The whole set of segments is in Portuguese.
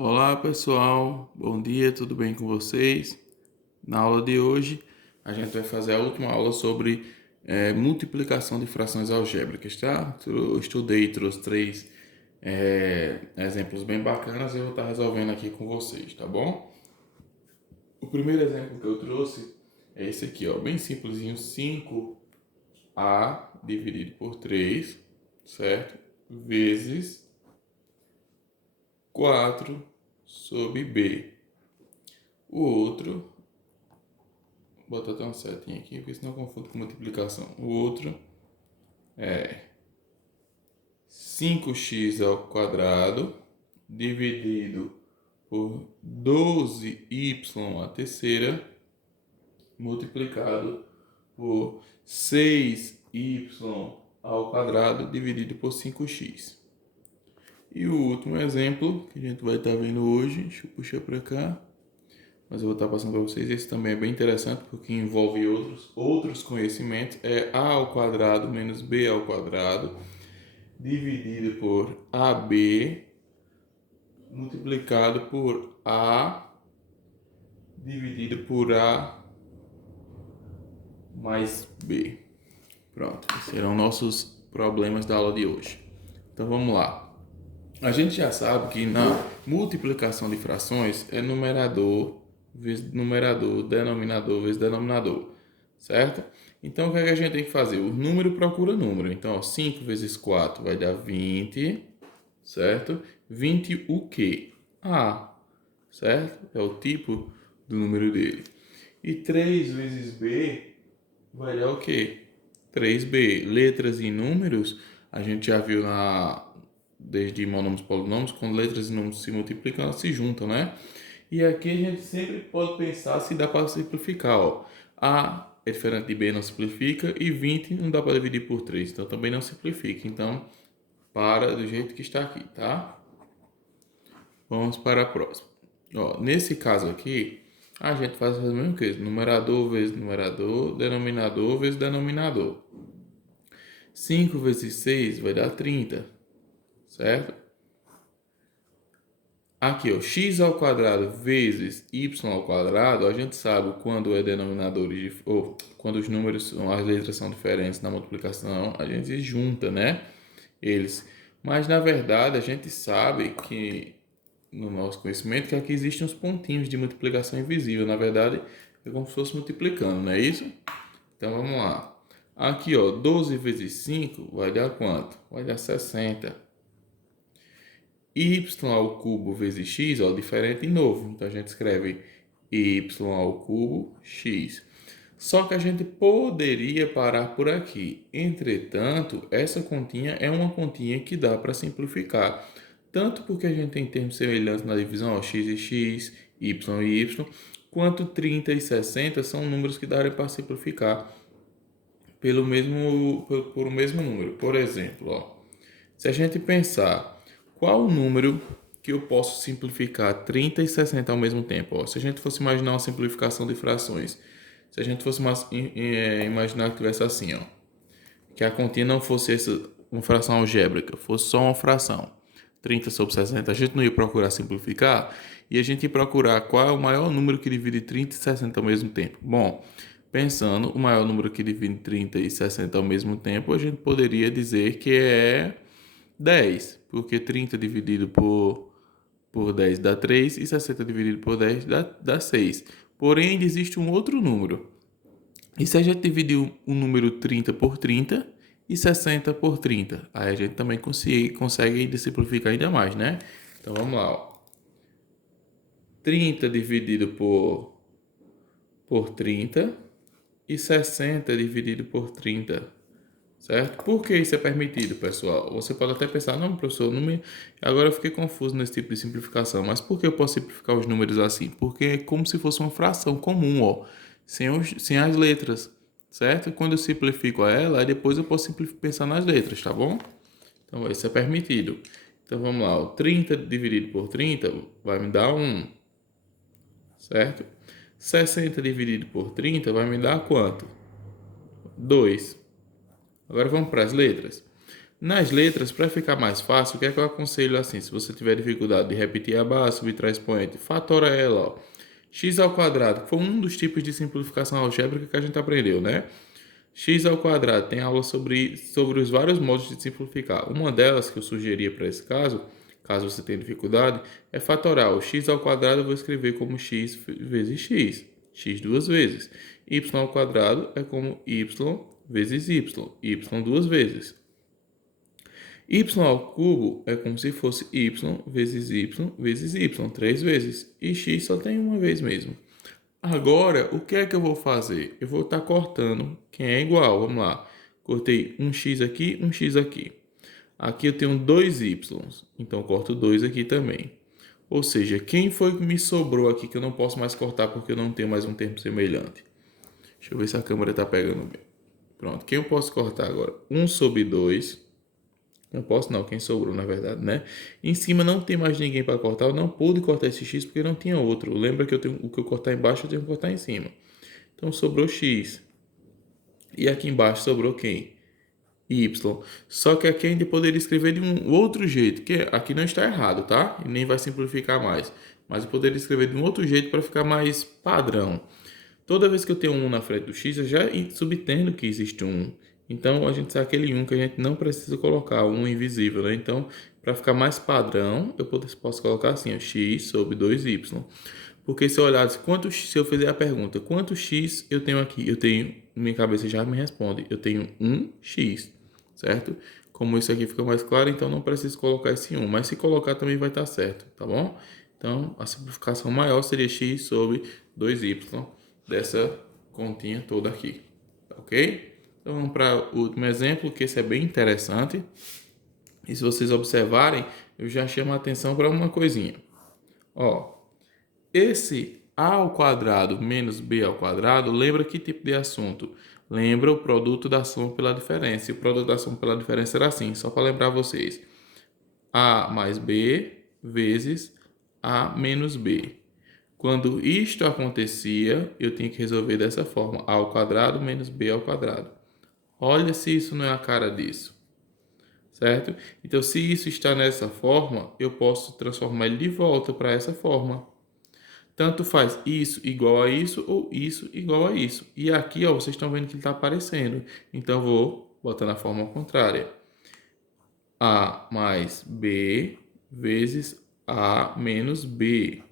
Olá pessoal, bom dia, tudo bem com vocês? Na aula de hoje a gente vai fazer a última aula sobre multiplicação de frações algébricas, tá? Eu estudei e trouxe três exemplos bem bacanas e eu vou estar resolvendo aqui com vocês, tá bom? O primeiro exemplo que eu trouxe é esse aqui, ó, bem simplesinho, 5a dividido por 3, certo? Vezes 4 sobre b. O outro, vou botar até uma setinha aqui, porque senão eu confundo com multiplicação. O outro é 5x ao quadrado dividido por 12y à terceira multiplicado por 6y ao quadrado dividido por 5x. E o último exemplo que a gente vai estar vendo hoje, deixa eu puxar para cá, mas eu vou estar passando para vocês. Esse também é bem interessante porque envolve outros conhecimentos. É a ao quadrado menos b ao quadrado dividido por ab multiplicado por a dividido por a mais b. Pronto, esses serão nossos problemas da aula de hoje. Então vamos lá. A gente já sabe que na multiplicação de frações é numerador vezes numerador, denominador vezes denominador, certo? Então o que é que a gente tem que fazer? O número procura número. Então, ó, 5 vezes 4 vai dar 20, certo? 20 o quê? A, certo? É o tipo do número dele. E 3 vezes B vai dar o quê? 3B. Letras e números, a gente já viu desde monômios e polinômios, quando letras e números se multiplicam, elas se juntam, né? E aqui a gente sempre pode pensar se dá para simplificar, ó. A é diferente de B, não simplifica, e 20 não dá para dividir por 3, então também não simplifica. Então, para do jeito que está aqui, tá? Vamos para a próxima. Ó, nesse caso aqui, a gente faz a mesma coisa. Numerador vezes numerador, denominador vezes denominador. 5 vezes 6 vai dar 30, certo? Aqui, ó, x ao quadrado vezes y ao quadrado, a gente sabe quando é denominadores, ou quando os números, as letras são diferentes na multiplicação, a gente junta, né? Eles. Mas, na verdade, a gente sabe que, no nosso conhecimento, que aqui existem uns pontinhos de multiplicação invisível. Na verdade, é como se fosse multiplicando, não é isso? Então, vamos lá. Aqui, ó, 12 vezes 5 vai dar quanto? Vai dar 60. Y ao cubo vezes x, ó, diferente e novo. Então a gente escreve y ao cubo x. Só que a gente poderia parar por aqui. Entretanto, essa continha é uma continha que dá para simplificar. Tanto porque a gente tem termos semelhantes na divisão, ó, x e x, y e y, quanto 30 e 60 são números que darem para simplificar por o mesmo número. Por exemplo, ó, se a gente pensar qual o número que eu posso simplificar 30 e 60 ao mesmo tempo? Ó, se a gente fosse imaginar uma simplificação de frações, se a gente fosse imaginar que tivesse assim, ó, que a continha não fosse uma fração algébrica, fosse só uma fração, 30 sobre 60, a gente não ia procurar simplificar e a gente ia procurar qual é o maior número que divide 30 e 60 ao mesmo tempo. Bom, pensando o maior número que divide 30 e 60 ao mesmo tempo, a gente poderia dizer que é 10, porque 30 dividido por 10 dá 3 e 60 dividido por 10 dá 6. Porém, existe um outro número. E se a gente dividir o número 30 por 30 e 60 por 30? Aí a gente também consegue simplificar ainda mais, né? Então vamos lá, ó. 30 dividido por 30 e 60 dividido por 30. Certo? Por que isso é permitido, pessoal? Você pode até pensar, não, professor, não me... agora eu fiquei confuso nesse tipo de simplificação. Mas por que eu posso simplificar os números assim? Porque é como se fosse uma fração comum, ó, sem as letras, certo? Quando eu simplifico ela, aí depois eu posso pensar nas letras, tá bom? Então, isso é permitido. Então, vamos lá, ó, 30 dividido por 30 vai me dar 1, certo? 60 dividido por 30 vai me dar quanto? 2. Agora vamos para as letras. Nas letras, para ficar mais fácil, o que é que eu aconselho assim? Se você tiver dificuldade de repetir a base, subtrair expoente, fatora ela, ó. X ao quadrado, que foi um dos tipos de simplificação algébrica que a gente aprendeu, né? X ao quadrado tem aula sobre os vários modos de simplificar. Uma delas que eu sugeria para esse caso, caso você tenha dificuldade, é fatorar. O x ao quadrado eu vou escrever como x vezes x duas vezes. Y ao quadrado é como y vezes y duas vezes. Y ao cubo é como se fosse y vezes y três vezes. E x só tem uma vez mesmo. Agora, o que é que eu vou fazer? Eu vou estar cortando quem é igual. Vamos lá. Cortei um x aqui, um x aqui. Aqui eu tenho dois y, então eu corto 2 aqui também. Ou seja, quem foi que me sobrou aqui que eu não posso mais cortar porque eu não tenho mais um termo semelhante? Deixa eu ver se a câmera está pegando bem. Pronto, quem eu posso cortar agora? 1 sobre 2. Não posso não, quem sobrou na verdade, né? Em cima não tem mais ninguém para cortar, eu não pude cortar esse x porque não tinha outro. Lembra que eu tenho, o que eu cortar embaixo eu tenho que cortar em cima. Então sobrou x. E aqui embaixo sobrou quem? Y. Só que aqui ainda poderia escrever de um outro jeito, que aqui não está errado, tá? E nem vai simplificar mais. Mas eu poderia escrever de um outro jeito para ficar mais padrão. Toda vez que eu tenho um na frente do x, eu já subtendo que existe um. Então, a gente sabe aquele 1 que a gente não precisa colocar, um invisível, né? Então, para ficar mais padrão, eu posso colocar assim, ó, x sobre 2y. Porque se eu olhar, se eu fizer a pergunta, quantos x eu tenho aqui? Eu tenho, minha cabeça já me responde, eu tenho 1x, certo? Como isso aqui fica mais claro, então não preciso colocar esse 1, mas se colocar também vai estar certo, tá bom? Então, a simplificação maior seria x sobre 2y dessa continha toda aqui, tá ok? Então vamos para o último exemplo, que esse é bem interessante. E se vocês observarem, eu já chamo a atenção para uma coisinha. Ó, esse a ao quadrado menos b ao quadrado, lembra que tipo de assunto? Lembra o produto da soma pela diferença. E o produto da soma pela diferença era assim, só para lembrar vocês. A mais b vezes a menos b. Quando isto acontecia, eu tinha que resolver dessa forma. A ao quadrado menos b ao quadrado. Olha se isso não é a cara disso. Certo? Então, se isso está nessa forma, eu posso transformar ele de volta para essa forma. Tanto faz isso igual a isso ou isso igual a isso. E aqui, ó, vocês estão vendo que ele está aparecendo. Então, eu vou botar na forma contrária. A mais B vezes A menos B.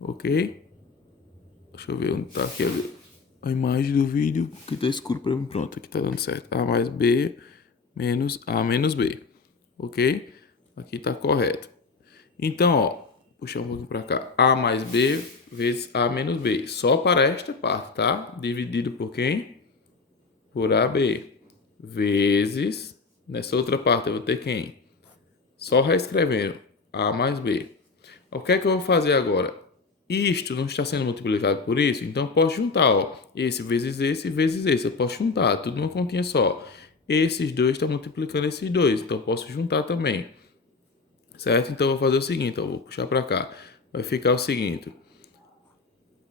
Ok? Deixa eu ver onde está aqui a imagem do vídeo, que está escuro para mim. Pronto, aqui está dando certo. A mais B menos A menos B. Ok? Aqui está correto. Então, ó, puxar um pouquinho para cá. A mais B vezes A menos B. Só para esta parte, tá? Dividido por quem? Por AB. Vezes, nessa outra parte eu vou ter quem? Só reescrevendo. A mais B. O que é que eu vou fazer agora? Isto não está sendo multiplicado por isso, então eu posso juntar, ó. Esse vezes esse vezes esse. Eu posso juntar, tudo numa continha só. Esses dois estão multiplicando esses dois, então eu posso juntar também. Certo? Então eu vou fazer o seguinte, ó, vou puxar para cá. Vai ficar o seguinte: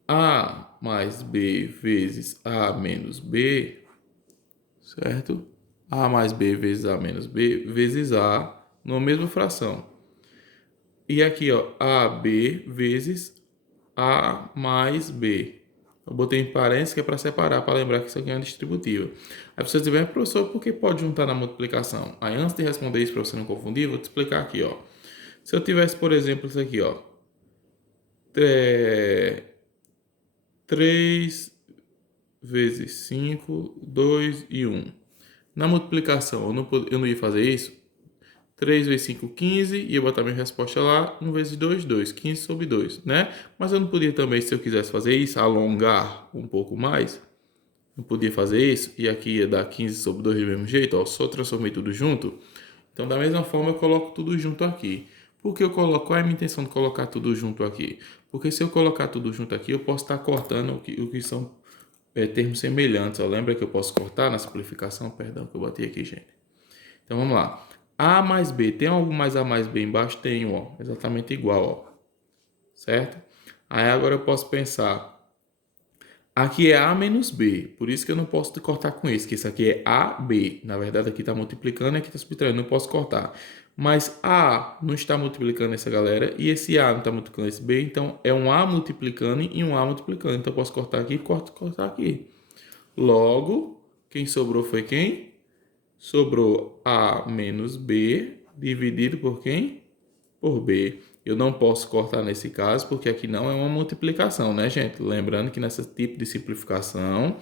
A mais B vezes A menos B, certo? A mais B vezes A menos B vezes A numa mesma fração. E aqui, ó, AB vezes A mais B. Eu botei em parênteses que é para separar, para lembrar que isso aqui é uma distributiva. Aí você dizer, professor, por que pode juntar na multiplicação? Aí antes de responder isso para você não confundir, vou te explicar aqui, ó. Se eu tivesse, por exemplo, isso aqui, ó. 3 vezes 5, 2 e 1. Na multiplicação, eu não ia fazer isso. 3 vezes 5, 15. E eu botar minha resposta lá. 1 vezes 2, 2. 15 sobre 2, né? Mas eu não podia também, se eu quisesse fazer isso, alongar um pouco mais. Não podia fazer isso. E aqui ia dar 15 sobre 2 do mesmo jeito, ó. Só transformei tudo junto. Então, da mesma forma, eu coloco tudo junto aqui. Por que eu coloco? Qual é a minha intenção de colocar tudo junto aqui? Porque se eu colocar tudo junto aqui, eu posso estar cortando o que são termos semelhantes. Ó. Lembra que eu posso cortar na simplificação? Perdão que eu botei aqui, gente. Então, vamos lá. A mais B. Tem algo mais A mais B embaixo? Tenho, ó. Exatamente igual, ó. Certo? Aí agora eu posso pensar. Aqui é A menos B, por isso que eu não posso cortar com esse, que isso aqui é AB. Na verdade, aqui está multiplicando e aqui está subtraindo, não posso cortar. Mas A não está multiplicando essa galera e esse A não está multiplicando esse B, então é um A multiplicando e um A multiplicando. Então eu posso cortar aqui e cortar aqui. Logo, quem sobrou foi quem? Sobrou A menos B dividido por quem? Por B. Eu não posso cortar nesse caso, porque aqui não é uma multiplicação, né, gente? Lembrando que nesse tipo de simplificação,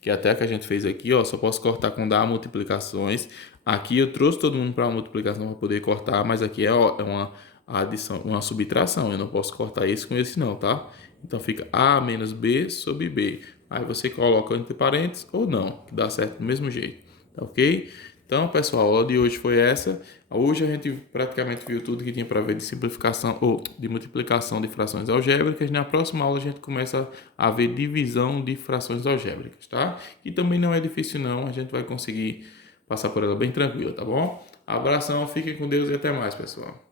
que até que a gente fez aqui, ó, só posso cortar quando há multiplicações. Aqui eu trouxe todo mundo para a multiplicação para poder cortar, mas aqui é uma adição, uma subtração. Eu não posso cortar isso com esse não, tá? Então fica A menos B sobre B. Aí você coloca entre parênteses ou não, que dá certo do mesmo jeito, tá ok? Então, pessoal, a aula de hoje foi essa. Hoje a gente praticamente viu tudo que tinha para ver de simplificação ou de multiplicação de frações algébricas. Na próxima aula a gente começa a ver divisão de frações algébricas, tá? E também não é difícil não, a gente vai conseguir passar por ela bem tranquilo, tá bom? Abração, fiquem com Deus e até mais, pessoal.